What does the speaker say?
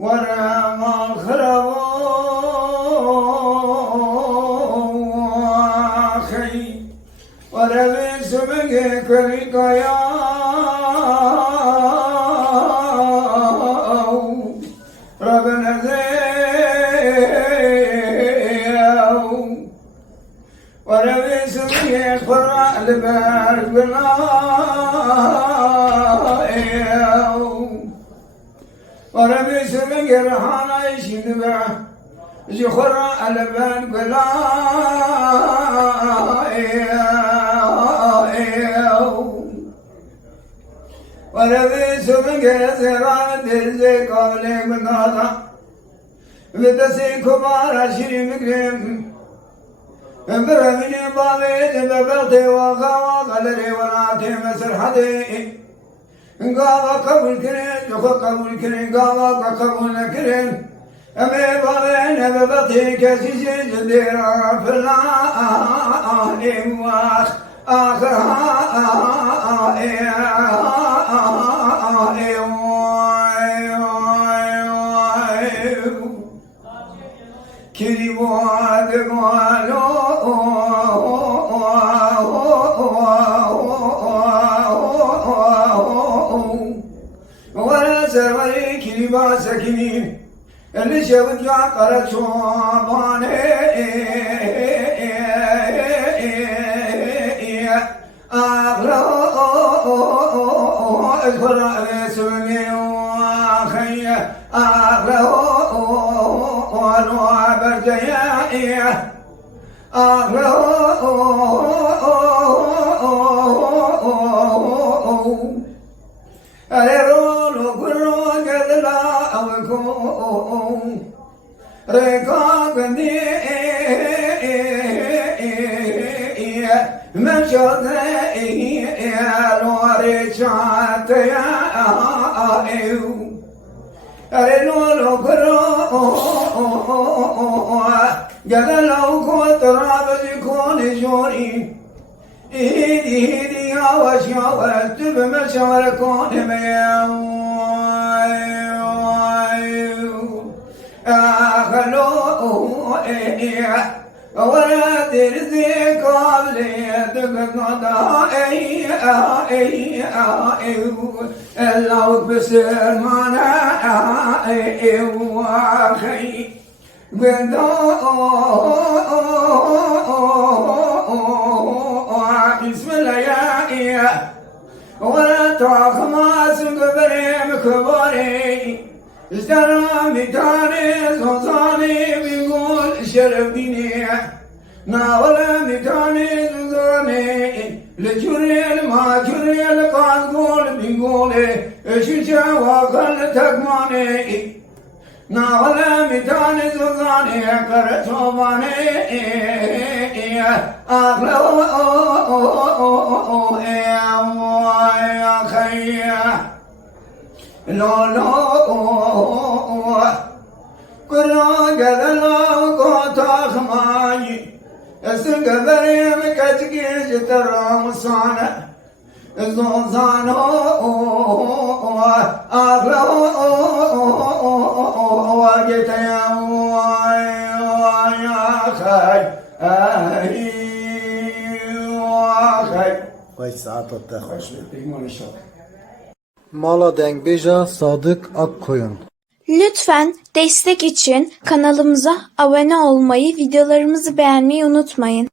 ورام الخرب خي وربي سبق كريكايا ربنا وربي سبق قرع البرق وربي سبق رحانا يشدبه زخرة البان قلا وربي سبق زران درزي قابل منادا بدسي كبار شري مقرم برمني بابيت ببغتي وغاوة غلري وناتي مسرحتي قاوة قبول كرين يخو قبول كرين قاوة قبول كرين أمي بابين ببغتي كسيسي جديرا فلان واخ كريم وادقالو ولا سروري كريم سكينين اللي شبت يا قرشو باني أغلو اذكر اسمي واخي أغلو برجيائي أريرون كرون قدلا أوكم ركابني مشاطئي الورشات يا أريرون كرون قدلا وكتراب يكون جوري إيدي يا وشاورت بمشاور كون أخلو ولا ترزي قبلي تقضى اللو بسر منا وخي بسم الله يا ولا تخماس قبري كبري اشترى ميتاني زوزاني بيقول شربيني ناولا ميتاني زوزاني لجريل ما جريل قاد قول بيقول شجا وقل تقماني ناولا ميتاني زوزاني كرتوباني أغلو يا خي لولو كنا قدلو قوتا خماني السنقبري مكتكي جتر مصانا زوزانو أغلو وقت يا خي Vay saat otta. خي Mala Dengbeja Sadık Akkoyun. Lütfen destek için kanalımıza abone olmayı, videolarımızı beğenmeyi unutmayın.